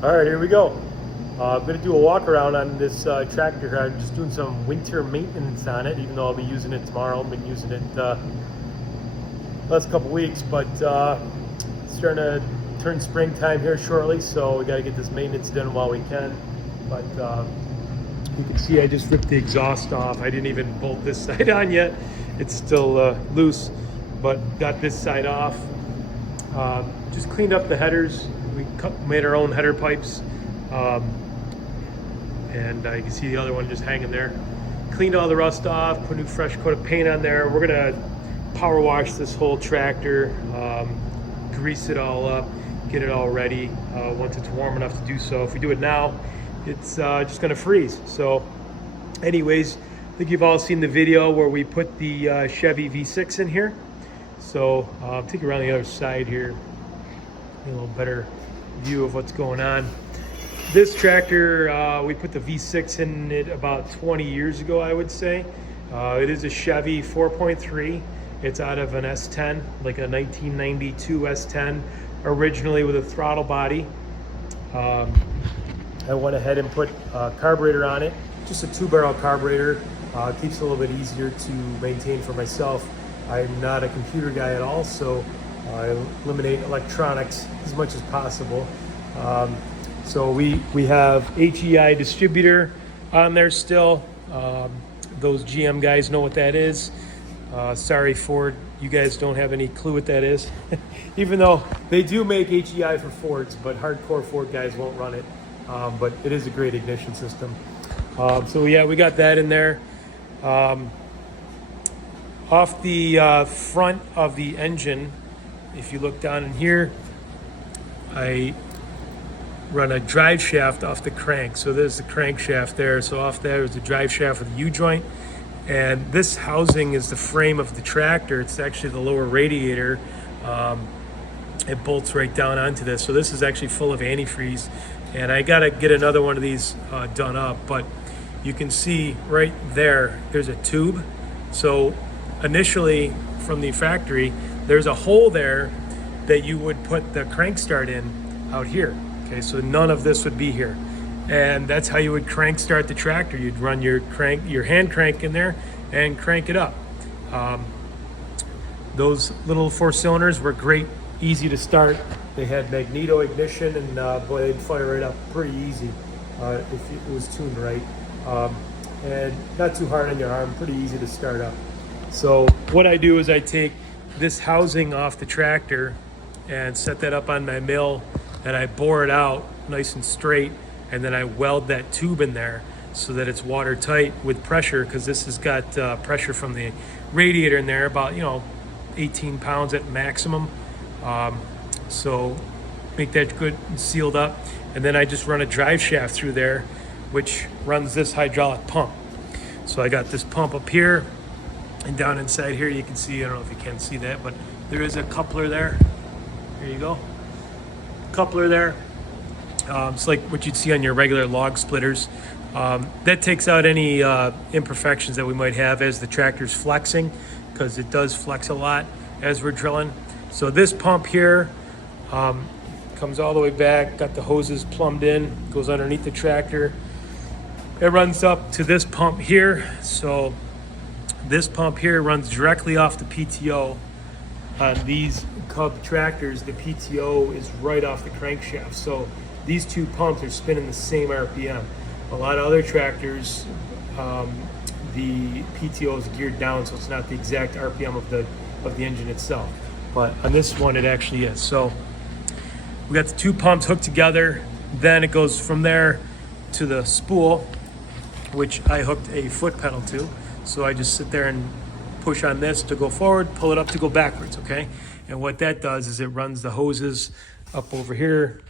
All right, here we go. I'm gonna do a walk around on this tractor here. I'm just doing some winter maintenance on it, even though I'll be using it tomorrow. I've been using it last couple weeks, but it's starting to turn springtime here shortly, so we gotta get this maintenance done while we can. But you can see I just ripped the exhaust off. I didn't even bolt this side on yet. It's still loose, but got this side off. Just cleaned up the headers. We made our own header pipes, and you can see the other one just hanging there. Cleaned all the rust off, put a new fresh coat of paint on there. We're gonna power wash this whole tractor, grease it all up, get it all ready once it's warm enough to do so. If we do it now, it's just gonna freeze. So anyways, I think you've all seen the video where we put the Chevy V6 in here. So take it around the other side here, get a little better view of what's going on. This tractor, we put the V6 in it about 20 years ago, I would say. It is a Chevy 4.3. It's out of an S10, like a 1992 S10, originally with a throttle body. I went ahead and put a carburetor on it, just a 2-barrel carburetor. Keeps it a little bit easier to maintain for myself. I'm not a computer guy at all, so I eliminate electronics as much as possible. So we have HEI distributor on there still. Those GM guys know what that is. Sorry, Ford, you guys don't have any clue what that is. Even though they do make HEI for Fords, but hardcore Ford guys won't run it. But it is a great ignition system. So yeah, we got that in there. Off the front of the engine, if you look down in here, I run a drive shaft off the crank. So there's the crankshaft there. So off there is the drive shaft with the U-joint. And this housing is the frame of the tractor. It's actually the lower radiator. It bolts right down onto this. So this is actually full of antifreeze. And I gotta get another one of these done up. But you can see right there, there's a tube. So initially from the factory, there's a hole there that you would put the crank start in out here. Okay, so none of this would be here. And that's how you would crank start the tractor. You'd run your hand crank in there and crank it up. Those little 4 cylinders were great, easy to start. They had magneto ignition, and boy, they'd fire it up pretty easy if it was tuned right. And not too hard on your arm, pretty easy to start up. So what I do is I take this housing off the tractor and set that up on my mill, and I bore it out nice and straight, and then I weld that tube in there so that it's watertight with pressure, because this has got pressure from the radiator in there, about 18 pounds at maximum. So make that good and sealed up, and then I just run a drive shaft through there, which runs this hydraulic pump. So I got this pump up here, and down inside here you can see, I don't know if you can see that, but there is a coupler there. There you go. Coupler there. It's like what you'd see on your regular log splitters. That takes out any imperfections that we might have as the tractor's flexing, because it does flex a lot as we're drilling. So this pump here comes all the way back, got the hoses plumbed in, goes underneath the tractor. It runs up to this pump here. So this pump here runs directly off the PTO. On these Cub tractors, the PTO is right off the crankshaft. So these 2 pumps are spinning the same RPM. A lot of other tractors, the PTO is geared down, so it's not the exact RPM of the engine itself. But on this one, it actually is. So we got the 2 pumps hooked together. Then it goes from there to the spool, which I hooked a foot pedal to. So I just sit there and push on this to go forward, pull it up to go backwards, okay? And what that does is it runs the hoses up over here,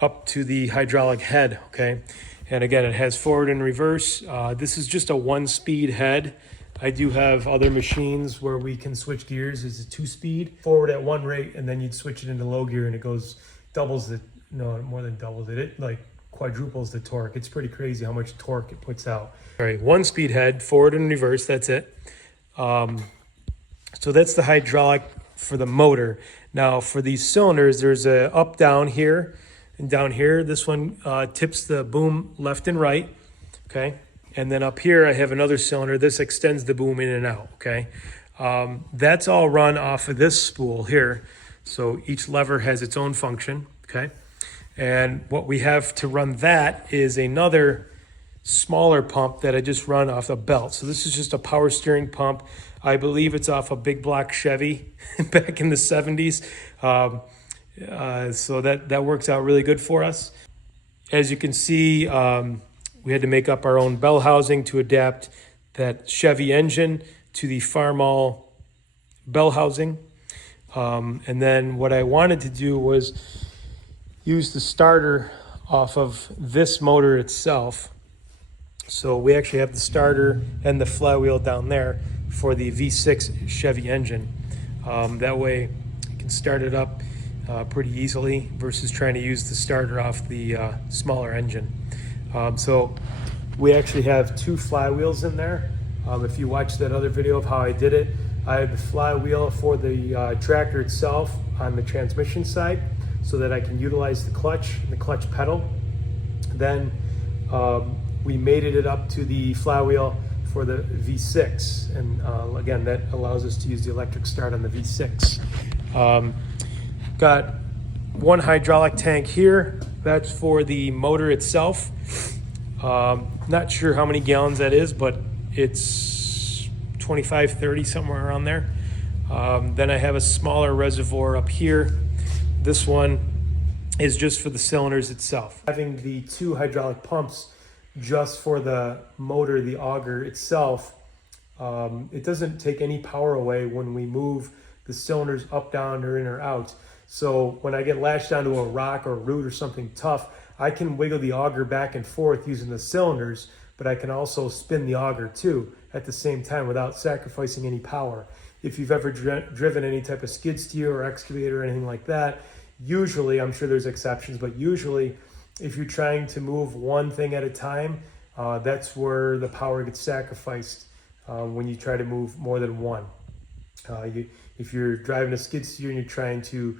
up to the hydraulic head, okay? And again, it has forward and reverse. This is just a 1-speed head. I do have other machines where we can switch gears. It's a 2-speed, forward at 1 rate, and then you'd switch it into low gear, and it goes doubles the, no, more than doubles it. It like quadruples the torque. It's pretty crazy how much torque it puts out. All right, 1-speed head, forward and reverse, that's it. So that's the hydraulic for the motor. Now for these cylinders, there's a up down here And down here, this one tips the boom left and right, okay? And then up here, I have another cylinder. This extends the boom in and out, okay? That's all run off of this spool here. So each lever has its own function, okay? And what we have to run that is another smaller pump that I just run off a belt. So this is just a power steering pump. I believe it's off a big block Chevy back in the 70s. So that works out really good for us. As you can see, we had to make up our own bell housing to adapt that Chevy engine to the Farmall bell housing. And then what I wanted to do was use the starter off of this motor itself. So we actually have the starter and the flywheel down there for the V6 Chevy engine. That way you can start it up pretty easily versus trying to use the starter off the smaller engine. So we actually have two flywheels in there. If you watch that other video of how I did it, I have the flywheel for the tractor itself on the transmission side so that I can utilize the clutch and the clutch pedal. Then we mated it up to the flywheel for the V6. And again, that allows us to use the electric start on the V6. Got one hydraulic tank here. That's for the motor itself. Not sure how many gallons that is, but it's 25, 30, somewhere around there. Then I have a smaller reservoir up here. This one is just for the cylinders itself. Having the two hydraulic pumps just for the motor, the auger itself, it doesn't take any power away when we move the cylinders up, down, or in or out. So when I get latched onto a rock or a root or something tough, I can wiggle the auger back and forth using the cylinders, but I can also spin the auger too at the same time without sacrificing any power. If you've ever driven any type of skid steer or excavator or anything like that, usually, I'm sure there's exceptions, but usually if you're trying to move one thing at a time, that's where the power gets sacrificed when you try to move more than one. If you're driving a skid steer and you're trying to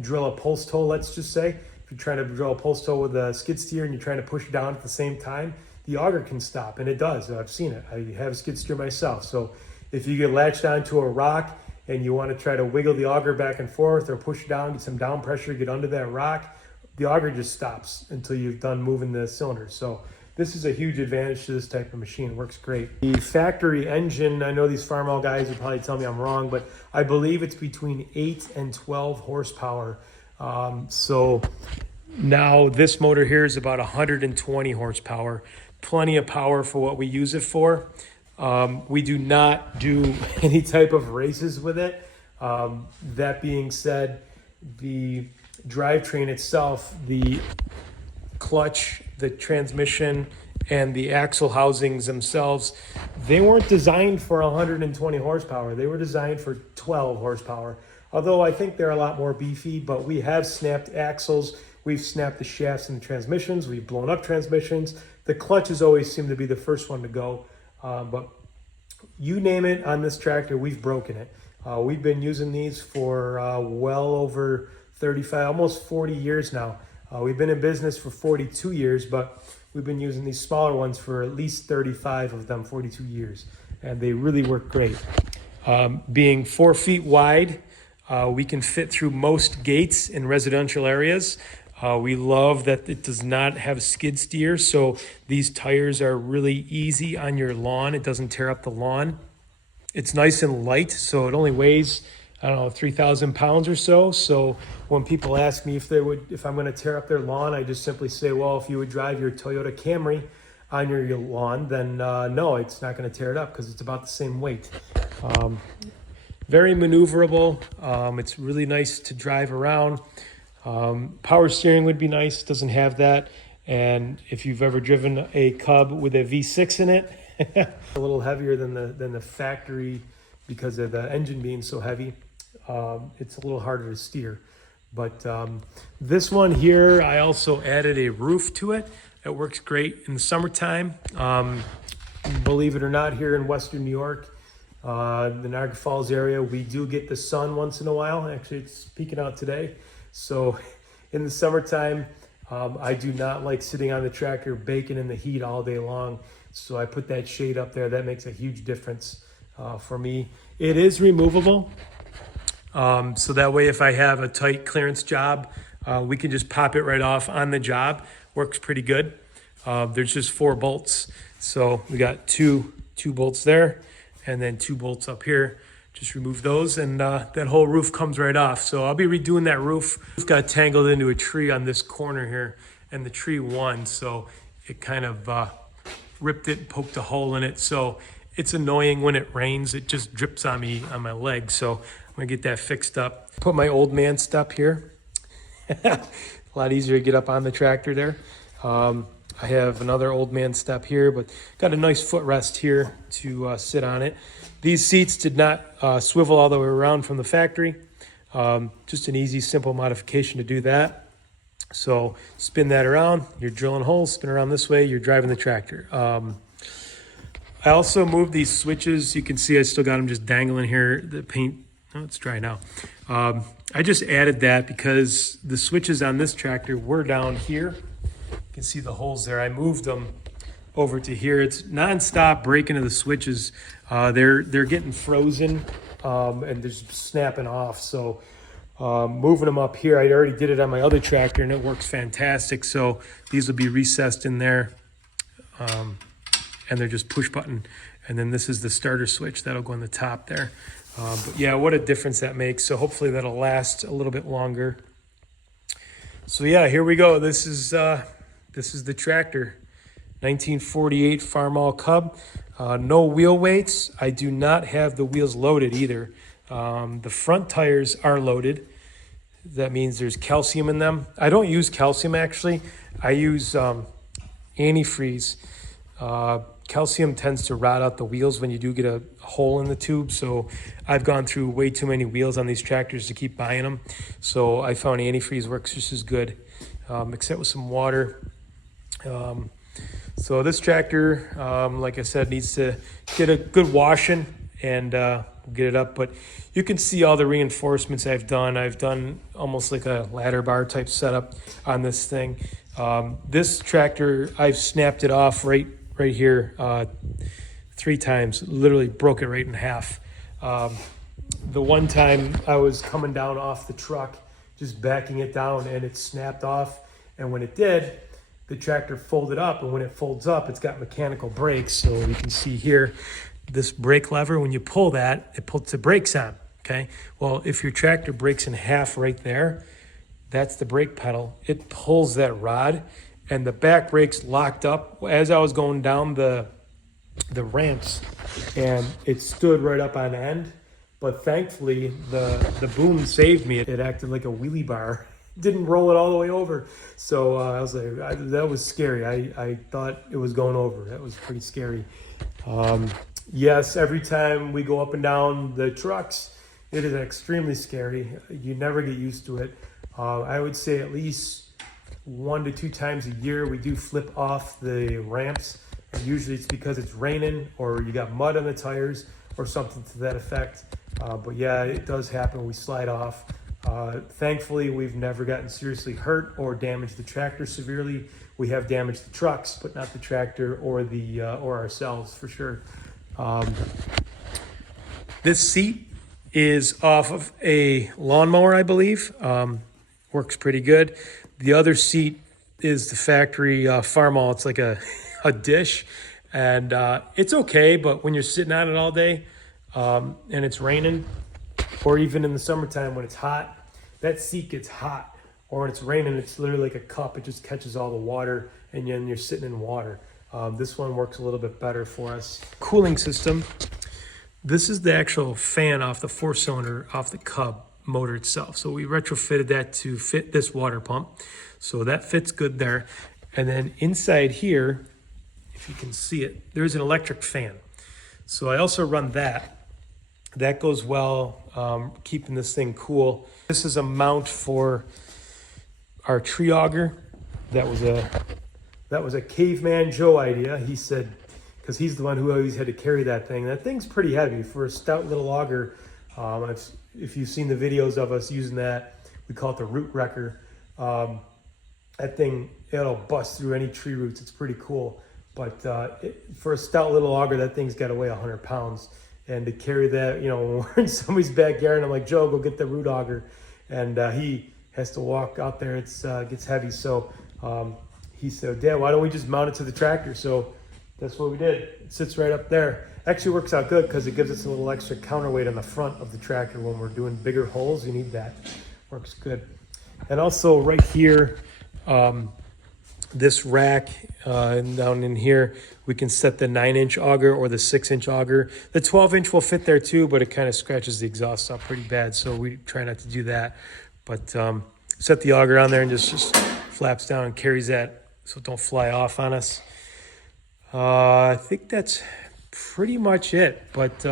drill a post hole, let's just say, if you're trying to drill a post hole with a skid steer and you're trying to push it down at the same time, the auger can stop, and it does. I've seen it. I have a skid steer myself. So if you get latched onto a rock and you want to try to wiggle the auger back and forth or push it down, get some down pressure, get under that rock, the auger just stops until you've done moving the cylinders. So this is a huge advantage to this type of machine. It works great. The factory engine, I know these Farmall guys would probably tell me I'm wrong, but I believe it's between 8 and 12 horsepower. So now this motor here is about 120 horsepower. Plenty of power for what we use it for. We do not do any type of races with it. That being said, the drivetrain itself, the clutch, the transmission, and the axle housings themselves, they weren't designed for 120 horsepower. They were designed for 12 horsepower. Although I think they're a lot more beefy, but we have snapped axles. We've snapped the shafts and the transmissions. We've blown up transmissions. The clutches always seem to be the first one to go. But you name it on this tractor, we've broken it. We've been using these for well over 35, almost 40 years now. We've been in business for 42 years, but we've been using these smaller ones for at least 35 of them, 42 years. And they really work great. Being 4 feet wide, we can fit through most gates in residential areas. We love that it does not have skid steer, so these tires are really easy on your lawn. It doesn't tear up the lawn. It's nice and light, so it only weighs, I don't know, 3,000 pounds or so. So when people ask me if I'm going to tear up their lawn, I just simply say, well, if you would drive your Toyota Camry on your lawn, then no, it's not going to tear it up because it's about the same weight. Very maneuverable. It's really nice to drive around. Power steering would be nice. Doesn't have that. And if you've ever driven a Cub with a V6 in it, a little heavier than the factory because of the engine being so heavy. It's a little harder to steer. But this one here, I also added a roof to it. It works great in the summertime. Believe it or not, here in Western New York, the Niagara Falls area, we do get the sun once in a while. Actually, it's peeking out today. So in the summertime, I do not like sitting on the tractor baking in the heat all day long. So I put that shade up there. That makes a huge difference for me. It is removable. So that way, if I have a tight clearance job, we can just pop it right off on the job. Works pretty good. There's just 4 bolts. So we got two bolts there and then 2 bolts up here. Just remove those and that whole roof comes right off. So I'll be redoing that roof. Roof got tangled into a tree on this corner here and the tree won. So it kind of ripped it, poked a hole in it. So it's annoying when it rains. It just drips on me, on my leg. So I'm gonna get that fixed up. Put my old man step here. A lot easier to get up on the tractor there. I have another old man step here, but got a nice footrest here to sit on it. These seats did not swivel all the way around from the factory. Just an easy, simple modification to do that. So spin that around, you're drilling holes, spin around this way, you're driving the tractor. I also moved these switches. You can see I still got them just dangling here. The paint, oh, it's dry now. I just added that because the switches on this tractor were down here. You can see the holes there. I moved them over to here. It's nonstop breaking of the switches. They're getting frozen and they're just snapping off. So moving them up here, I already did it on my other tractor and it works fantastic. So these will be recessed in there and they're just push button. And then this is the starter switch that'll go on the top there. But yeah, what a difference that makes. So hopefully that'll last a little bit longer. So yeah, here we go. This is the tractor, 1948 Farmall Cub. No wheel weights. I do not have the wheels loaded either. The front tires are loaded. That means there's calcium in them. I don't use calcium actually. I use antifreeze. Calcium tends to rot out the wheels when you do get a hole in the tube. So I've gone through way too many wheels on these tractors to keep buying them. So I found antifreeze works just as good, except with some water. So this tractor, like I said, needs to get a good washing and we'll get it up. But you can see all the reinforcements I've done. I've done almost like a ladder bar type setup on this thing. This tractor, I've snapped it off right here 3 times, literally broke it right in half. The one time I was coming down off the truck, just backing it down and it snapped off. And when it did, the tractor folded up, and when it folds up, it's got mechanical brakes. So you can see here, this brake lever, when you pull that, it puts the brakes on, okay? Well, if your tractor breaks in half right there, that's the brake pedal. It pulls that rod, and the back brakes locked up as I was going down the ramps, and it stood right up on end. But thankfully, the boom saved me. It acted like a wheelie bar. Didn't roll it all the way over. So I was like, that was scary. I thought it was going over. That was pretty scary. Yes, every time we go up and down the trucks, it is extremely scary. You never get used to it. I would say at least 1 to 2 times a year we do flip off the ramps. And usually it's because it's raining or you got mud on the tires or something to that effect. But yeah, it does happen. We slide off. Thankfully, we've never gotten seriously hurt or damaged the tractor severely. We have damaged the trucks, but not the tractor or or ourselves for sure. This seat is off of a lawnmower, I believe. Works pretty good. The other seat is the factory Farmall. It's like a dish, and it's okay. But when you're sitting on it all day and it's raining, or even in the summertime when it's hot, that seat gets hot. Or when it's raining, it's literally like a cup. It just catches all the water, and then you're sitting in water. This one works a little bit better for us. Cooling system. This is the actual fan off the 4-cylinder off the Cub motor itself. So we retrofitted that to fit this water pump. So that fits good there. And then inside here, if you can see it, there's an electric fan. So I also run that. That goes well, keeping this thing cool. This is a mount for our tree auger. That was a Caveman Joe idea. He said, because he's the one who always had to carry that thing. That thing's pretty heavy for a stout little auger. If you've seen the videos of us using that, we call it the root wrecker. That thing, it'll bust through any tree roots. It's pretty cool. But for a stout little auger, that thing's got to weigh 100 pounds. And to carry that, you know, when we're in somebody's backyard, and I'm like, Joe, go get the root auger. And he has to walk out there. It gets heavy. So he said, Dad, why don't we just mount it to the tractor? So that's what we did. It sits right up there. Actually works out good because it gives us a little extra counterweight on the front of the tractor when we're doing bigger holes. You need that. Works good. And also right here, this rack and down in here, we can set the 9-inch auger or the 6-inch auger. The 12-inch will fit there too, but it kind of scratches the exhaust up pretty bad, so we try not to do that. But set the auger on there and just flaps down and carries that so it don't fly off on us. I think that's pretty much it. But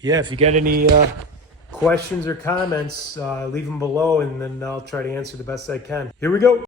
yeah, if you got any questions or comments, leave them below, and then I'll try to answer the best I can. Here we go.